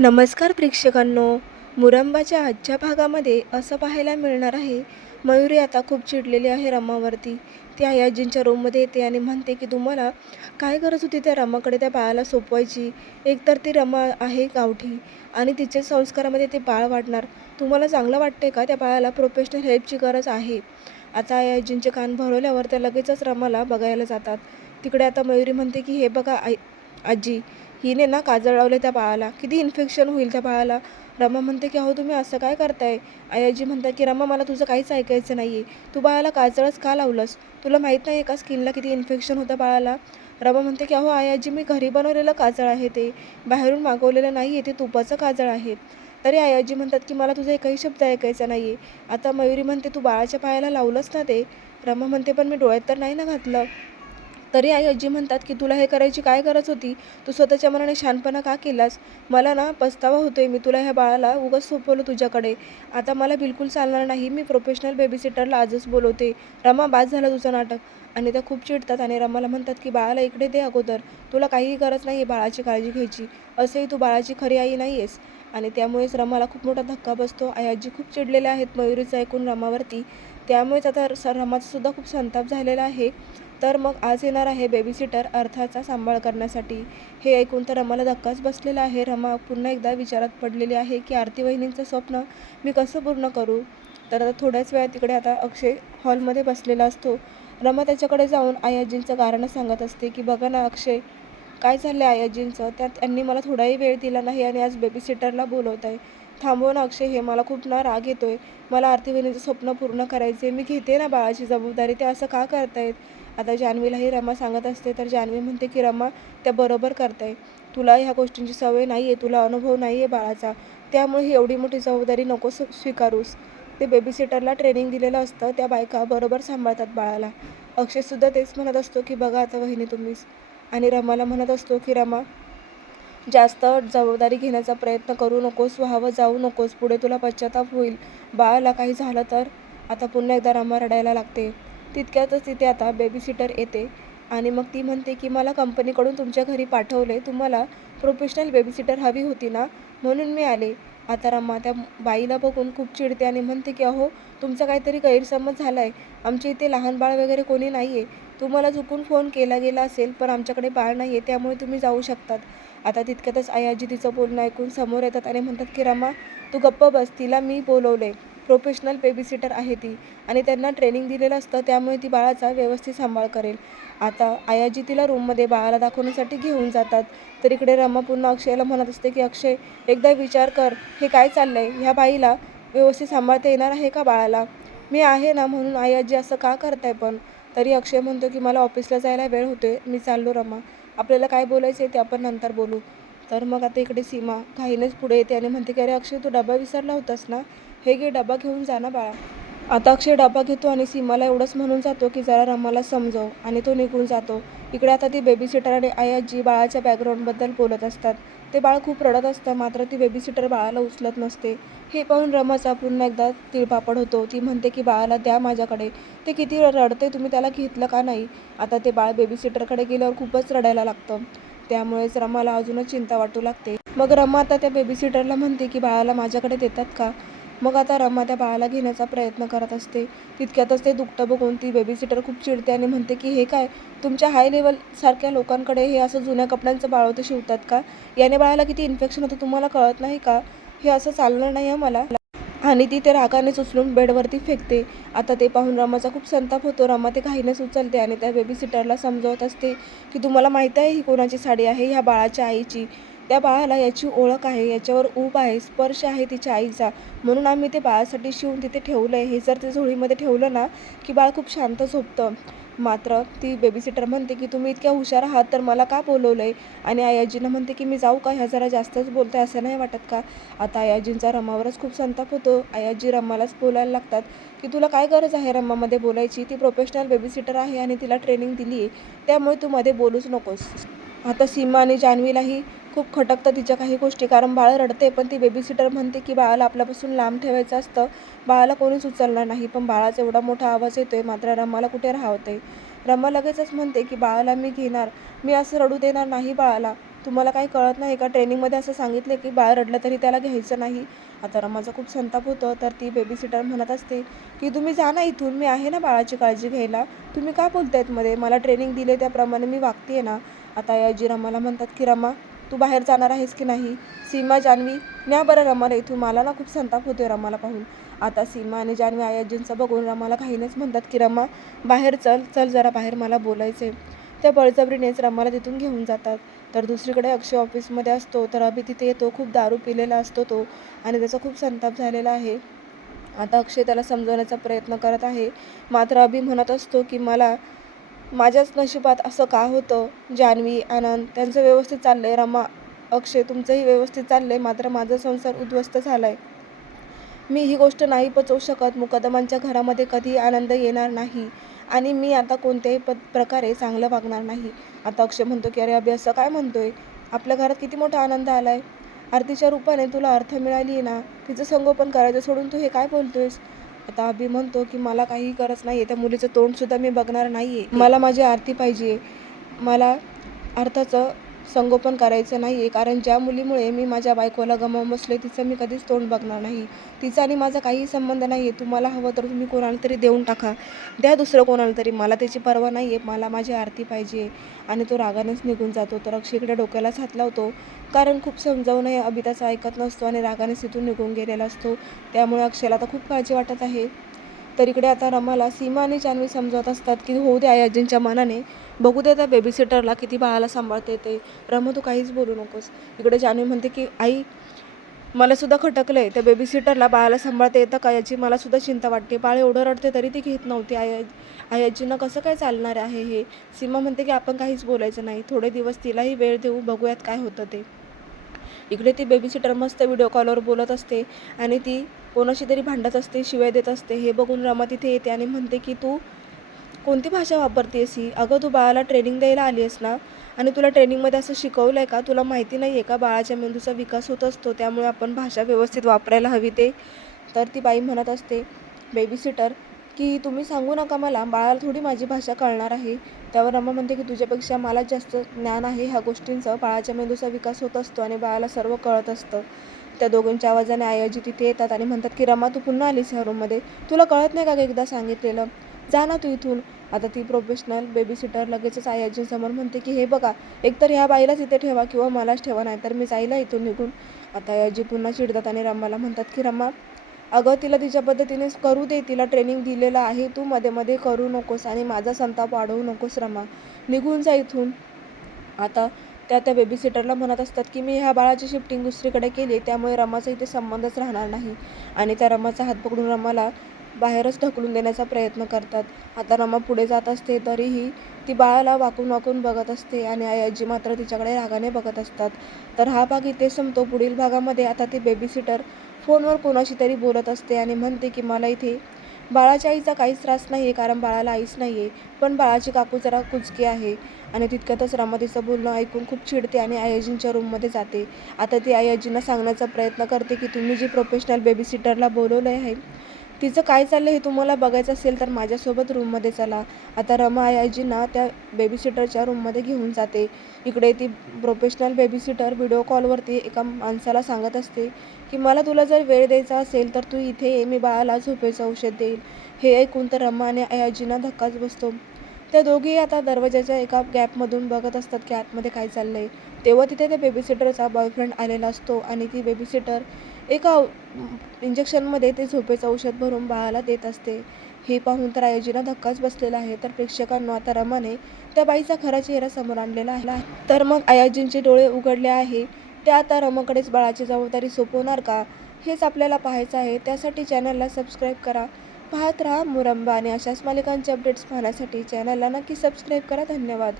नमस्कार प्रेक्षकांनो. मुरंबाच्या आजच्या भागामध्ये असं पाहायला मिळणार आहे मयुरी आता खूप चिडलेली आहे रमावरती. ती आई आजींच्या रूममध्ये येते आणि म्हणते की तुम्हाला काय गरज होती त्या रमाकडे त्या बाळाला सोपवायची? एकतर ती रमा आहे गावठी आणि तिच्या संस्कारामध्ये ते बाळ वाढणार. तुम्हाला चांगलं वाटते का? त्या बाळाला प्रोफेशनल हेल्पची गरज आहे. आता आई आजींचे कान भरवल्यावर त्या लगेचच रमाला बघायला जातात. तिकडे आता मयुरी म्हणते की हे बघा आई आजी हिने ना काजळ लावले त्या बाळाला. किती इन्फेक्शन होईल त्या बाळाला. रमा म्हणते की अहो तुम्ही असं काय करताय? आयाजी म्हणतात की रमा मला तुझं काहीच ऐकायचं नाही आहे तू बाळाला काजळच का लावलंस? तुला माहीत नाही आहे का स्किनला किती इन्फेक्शन होतं बाळाला? रमा म्हणते की अहो आयाजी मी घरी बनवलेलं काजळ आहे ते. बाहेरून मागवलेलं नाही आहे ते तुपाचं काजळ आहे. तरी आयाजी म्हणतात की मला तुझा एकही शब्द ऐकायचा नाही आहे आता मयुरी म्हणते तू बाळाच्या पायाला लावलंस ना ते? रमा म्हणते पण मी डोळ्यात तर नाही ना घातलं. तरी आई आजी म्हणतात की तुला हे करायची काय गरज होती? तू स्वतःच्या मनाने शहाणपणा का केलास? मला ना पस्तावा होतोय. मी तुला ह्या बाळाला उगाच सोपवलं तुझ्याकडे. आता मला बिलकुल चालणार नाही. मी प्रोफेशनल बेबीसिटरला आजच बोलवते. रमा बाद झालं तुझं नाटक. आणि त्या खूप चिडतात आणि रमाला म्हणतात की बाळाला इकडे दे अगोदर. तुला काहीही गरज नाही आहे बाळाची काळजी घ्यायची. असंही तू बाळाची खरी आई नाही आहेस आणि त्यामुळेच रमाला खूप मोठा धक्का बसतो. आई आजी खूप चिडलेल्या आहेत. मयुरीचं ऐकून रमावरती. त्यामुळेच आता स रमाचासुद्धा खूप संताप झालेला आहे. तर मग आज येणार आहे बेबीसिटर अर्थाचा सांभाळ करण्यासाठी. हे ऐकून तर रमाला धक्काच बसलेला आहे. रमा पुन्हा एकदा विचारात पडलेली आहे की आरती वहिनींचं स्वप्न मी कसं पूर्ण करू? तर आता थोड्याच वेळात तिकडे आता अक्षय हॉलमध्ये बसलेला असतो. रमा त्याच्याकडे जाऊन आयाजींचं कारण सांगत असते की बघा ना अक्षय काय चाललं आहे आयाजींचं त्यात त्यांनी मला थोडाही वेळ दिला नाही आणि आज बेबीसिटरला बोलवत आहे थांबव ना अक्षय हे मला खूप ना राग येतोय. मला आरती वहिनीचं स्वप्न पूर्ण करायचे मी घेते ना बाळाची जबाबदारी ते असं का करतायत? आता जान्हवीलाही रमा सांगत असते तर जान्हवी म्हणते की रमा त्या बरोबर करताय. तुला ह्या गोष्टींची सवय नाही आहे तुला अनुभव नाही आहे बाळाचा. त्यामुळे ही एवढी मोठी जबाबदारी नको स्वीकारूस. ते बेबीसिटरला ट्रेनिंग दिलेलं असतं त्या बायका बरोबर सांभाळतात बाळाला. अक्षयसुद्धा तेच म्हणत असतो की बघा आता वहिनी तुम्हीच. आणि रमाला म्हणत असतो की रमा जास्त जबाबदारी घेण्याचा प्रयत्न करू नकोस व्हावं जाऊ नकोस पुढे तुला पश्चाताप होईल. बाळाला काही झालं तर आता पुन्हा एकदा रमा रडायला लागते. तितक्यातच तिथे आता बेबीसिटर येते आणि मग ती म्हणते की मला कंपनीकडून तुमच्या घरी पाठवले तुम्हाला प्रोफेशनल बेबीसिटर हवी होती ना? म्हणून मी आले. आता रमा त्या बाईला बघून खूप चिडते आणि म्हणते की अहो तुमचा काहीतरी गैरसमज झाला आहे आमच्या इथे लहान बाळ वगैरे कोणी नाही आहे तुम्हाला चुकून फोन केला गेला असेल पण आमच्याकडे बाळ नाही आहे त्यामुळे तुम्ही जाऊ शकतात. आता तितक्यातच आयाजी तिचं बोलणं ऐकून समोर येतात आणि म्हणतात की रमा तू गप्प बस तिला मी बोलवलं आहे प्रोफेशनल बेबीसिटर आहे ती आणि त्यांना ट्रेनिंग दिलेलं असतं त्यामुळे ती बाळाचा व्यवस्थित सांभाळ करेल. आता आयाजी तिला रूममध्ये बाळाला दाखवण्यासाठी घेऊन जातात. तर इकडे रमा पुन्हा अक्षयला म्हणत असते की अक्षय एकदा विचार कर हे काय चाललं आहे ह्या बाईला व्यवस्थित सांभाळता येणार आहे का बाळाला? मी आहे ना म्हणून आयाजी असं का करताय पण? तरी अक्षय म्हणतो की मला ऑफिसला जायला वेळ होतोय. मी चाललो रमा. आपल्याला काय बोलायचं आहे ते आपण नंतर बोलू. तर मग आता इकडे सीमा घाईनेच पुढे येते आणि म्हणते की अरे अक्षय तू डबा विसरला होतास ना? हे घे डबा घेऊन जा ना बाळा. आता अक्षय डबा घेतो आणि सीमाला एवढंच म्हणून जातो की जरा रमाला समजव आणि तो निघून जातो. इकडे आता ती बेबीसिटर आणि आयाजी बाळाच्या बॅकग्राऊंडबद्दल बोलत असतात. ते बाळ खूप रडत असतं मात्र ती बेबीसिटर बाळाला उचलत नसते. हे पाहून रमाचा पुन्हा एकदा तिळपापड होतो. ती म्हणते की बाळाला द्या माझ्याकडे. ते किती रडते तुम्ही त्याला घेतलं का नाही? आता ते बाळ बेबीसिटरकडे गेल्यावर खूपच रडायला लागतं. त्यामुळेच रमाला अजूनच चिंता वाटू लागते. मग रमा आता त्या बेबीसिटरला म्हणते की बाळाला माझ्याकडे देतात का? मग आता रमा त्या बाळाला घेण्याचा प्रयत्न करत असते. तितक्यातच ते दुखतं बघून ती बेबीसिटर खूप चिडते आणि म्हणते की हे काय? तुमच्या हाय लेवलसारख्या लोकांकडे हे असं जुन्या कपड्यांचं बाळवतं शिवतात का? याने बाळाला किती इन्फेक्शन होतं तुम्हाला कळत नाही का? हे असं चालणार नाही आहे मला आणि ती ते रागानेच उचलून बेडवरती फेकते. आता ते पाहून रमाचा खूप संताप होतो. रमा ते घाईनेच उचलते आणि त्या बेबीसिटरला समजवत असते की तुम्हाला माहीत आहे ही कोणाची साडी आहे? ह्या बाळाच्या आईची. त्या बाळाला याची ओळख आहे याच्यावर ऊब आहे स्पर्श आहे तिच्या आईचा. म्हणून आम्ही ते बाळासाठी शिवून तिथे ठेवलं आहे हे जर ते झोळीमध्ये ठेवलं ना की बाळ खूप शांत झोपतं. मात्र ती बेबीसिटर म्हणते की तुम्ही इतक्या हुशार आहात तर मला का बोलवलं आहे आणि आयाजींना म्हणते की मी जाऊ का? ह्या जरा जास्तच बोलते असं नाही वाटत का? आता आयाजींचा रमावरच खूप संताप होतो. आयाजी रमालाच बोलायला लागतात की तुला काय गरज आहे रमामध्ये बोलायची? ती प्रोफेशनल बेबीसिटर आहे आणि तिला ट्रेनिंग दिली आहे त्यामुळे तू मध्ये बोलूच नकोस. आता सीमा आणि जान्हवीलाही खूप खटकतं तिच्या काही गोष्टी कारण बाळ रडते पण ती बेबीसिटर म्हणते की बाळाला आपल्यापासून लांब ठेवायचं असतं. बाळाला कोणीच उचलणार नाही पण बाळाचा एवढा मोठा आवाज येतोय मात्र रमाला कुठे राहते रमा लगेचच म्हणते की बाळाला मी घेणार मी असं रडू देणार नाही बाळाला. तुम्हाला काही कळत नाही का? ट्रेनिंगमध्ये असं सांगितले की बाळ रडलं तरी त्याला घ्यायचं नाही. आता रमाचा खूप संताप होतं तर ती बेबी सिटर म्हणत असते की तुम्ही जा ना इथून मी आहे ना बाळाची काळजी घ्यायला. तुम्ही का बोलतायत मध्ये? मला ट्रेनिंग दिले त्याप्रमाणे मी वागते ना. आता याजी रमाला म्हणतात की रमा तू बाहेर जाणार आहेस की नाही? सीमा जान्हवी न्या बरं रमाला इथून. मला ना खूप संताप होतोय रमाला पाहून. आता सीमा आणि जान्हवी आयाजींचं बघून रमाला काहीनेच म्हणतात की रमा बाहेर चल चल जरा बाहेर मला बोलायचे त्या बळजबरीनेच रमाला तिथून घेऊन जातात. तर दुसरीकडे अक्षय ऑफिसमध्ये असतो तर अभि तिथे येतो खूप दारू पिलेला असतो तो आणि त्याचा खूप संताप झालेला आहे. आता अक्षय त्याला समजवण्याचा प्रयत्न करत आहे. मात्र अभि म्हणत असतो की मला माझ्याच नशिबात असं का होतं? जान्हवी आनंद त्यांचं व्यवस्थित चाललं आहे रमा अक्षय तुमचंही व्यवस्थित चाललं आहे मात्र माझा संसार उद्ध्वस्त झाला आहे मी ही गोष्ट नाही पचवू शकत. मुकदमांच्या घरामध्ये कधी आनंद येणार नाही. आणि मी आता कोणत्याही प प्रकारे चांगलं वागणार नाही. आता अक्षय म्हणतो की अरे अभि असं काय म्हणतोय? आपल्या घरात किती मोठा आनंद आला आहे आरतीच्या रूपाने तुला अर्थ मिळाली आहे ना? तिचं संगोपन करायचं सोडून तू हे काय बोलतोयस? आता अभि म्हणतो की मला काही गरज नाही आहे त्या मुलीचं तोंडसुद्धा मी बघणार नाही आहे मला माझी आरती पाहिजे. मला अर्थाचं संगोपन करायचं नाही आहे कारण ज्या मुलीमुळे मी माझ्या बायकोला गमावून बसले तिचं मी कधीच तोंड बघणार नाही. तिचा आणि माझा काहीही संबंध नाही आहे तुम्हाला हवं तर तुम्ही कोणाला तरी देऊन टाका. द्या दुसरं कोणाला तरी. मला त्याची पर्वा नाही आहे मला माझी आरती पाहिजे. आणि तो रागानेच निघून जातो. तर अक्षयकडे डोक्यालाच हात लावतो. कारण खूप समजावूनही अभि ऐकत नसतो आणि रागानेच तिथून निघून गेलेला असतो. त्यामुळे अक्षयला आता खूप काळजी वाटत आहे. तर इकडे आता रमाला सीमा आणि जान्हवी समजवत असतात की होऊ द्या आजींच्या मनाने बघू दे त्या बेबीसिटरला किती बाळाला सांभाळते ते. रमा तू काहीच बोलू नकोस. इकडे जान्हवी म्हणते की आई मलासुद्धा खटकलं आहे त्या बेबीसिटरला बाळाला सांभाळता येतं का याची मलासुद्धा चिंता वाटते. बाळ एवढं रडते तरी ती घेत नव्हती. आई आयाजींना कसं काय चालणार आहे हे? सीमा म्हणते की आपण काहीच बोलायचं नाही. थोडे दिवस तिलाही वेळ देऊ. बघूयात काय होतं ते. इकडे ती बेबी सिटर मस्त व्हिडिओ कॉलवर बोलत असते आणि ती कोणाशी तरी भांडत असते शिवाय देत असते. हे बघून रमा तिथे येते आणि म्हणते की तू कोणती भाषा वापरतेस ही? अगं तू बाळाला ट्रेनिंग द्यायला आली आहेस ना? आणि तुला ट्रेनिंगमध्ये असं शिकवलं आहे का? तुला माहिती नाही आहे का बाळाच्या मेंदूचा विकास होत असतो? त्यामुळे आपण भाषा व्यवस्थित वापरायला हवी ते. तर ती बाई म्हणत असते बेबी सिटर की तुम्ही सांगू नका मला बाळाला थोडी माझी भाषा कळणार आहे. त्यावर रमा म्हणते की तुझ्यापेक्षा मला जास्त ज्ञान आहे ह्या गोष्टींचं. बाळाच्या मेंदूचा विकास होत असतो आणि बाळाला सर्व कळत असतं. त्या दोघांच्या आवाजाने आयोजी तिथे येतात आणि म्हणतात की रमा तू पुन्हा आलीस ह्या रूममध्ये तुला कळत नाही का ग एकदा सांगितलेलं? जा ना तू इथून. आता ती प्रोफेशनल बेबी सिटर लगेचच आयाजींसमोर म्हणते की हे बघा एकतर ह्या बाईलाच इथे ठेवा किंवा मलाच ठेवा नाही तर मी जाईला इथून निघून. आता आयाजी पुन्हा चिडतात आणि रमाला म्हणतात की रम्मा अगं तिला तिच्या पद्धतीने करू दे तिला ट्रेनिंग दिलेलं आहे तू मध्ये मध्ये करू नकोस आणि माझा संताप वाढवू नकोस रमा. निघून जा इथून. आता त्या त्या बेबी सिटरला म्हणत असतात की मी ह्या बाळाची शिफ्टिंग दुसरीकडे केली त्यामुळे रमाचा इथे संबंधच राहणार नाही. आणि त्या रमाचा हात पकडून रमाला बाहेरच ढकलून देण्याचा प्रयत्न करतात. आता रमा पुढे जात असते तरीही ती बाळाला वाकून वाकून बघत असते आणि आई आजी मात्र तिच्याकडे रागाने बघत असतात. तर हा भाग इथे संपतो. पुढील भागामध्ये आता ती बेबी सिटर फोनवर कोणाशी तरी बोलत असते आणि म्हणते की मला इथे बाळाच्या आईचा काहीच त्रास नाही आहे कारण बाळाला आईच नाही आहे पण बाळाची काकू जरा कुचकी आहे आणि तितक्यातच रमा बोलणं ऐकून खूप चिडते आणि आयाजींच्या रूममध्ये जाते. आता ती आई आजींना सांगण्याचा प्रयत्न करते की तुम्ही जी प्रोफेशनल बेबी सिटरला बोलवलं आहे तिचं काय चाललं हे तुम्हाला बघायचं असेल तर माझ्यासोबत रूममध्ये चला. आता रमा आयाजींना त्या बेबीसिटरच्या रूममध्ये घेऊन जाते. इकडे ती प्रोफेशनल बेबीसिटर व्हिडिओ कॉलवरती एका माणसाला सांगत असते की मला तुला जर वेळ द्यायचा असेल तर तू इथे ये मी बाळाला झोपेचं औषध देईल. हे ऐकून तर रमा आणि आयाजींना धक्काच बसतो. त्या दोघीही आता दरवाजाच्या एका गॅपमधून बघत असतात की आतमध्ये काय चाललं आहे तेव्हा तिथे त्या बेबीसिटरचा बॉयफ्रेंड आलेला असतो आणि ती बेबीसिटर एका इंजेक्शनमध्ये ते झोपेचं औषध भरून बाळाला देत असते. हे पाहून तर आयोजीला धक्काच बसलेला आहे तर प्रेक्षकांना आता रमाने त्या बाईचा खरा चेहरा समोर आणलेला आहे. तर मग आयोजींचे डोळे उघडले आहे. त्या आता रमाकडेच बाळाची जबाबदारी सोपवणार का? हेच आपल्याला पाहायचं आहे. त्यासाठी चॅनलला सबस्क्राईब करा. पाहत राहा मुरंबा आणि अशाच मालिकांचे अपडेट्स पाहण्यासाठी चॅनलला नक्की सबस्क्राईब करा. धन्यवाद.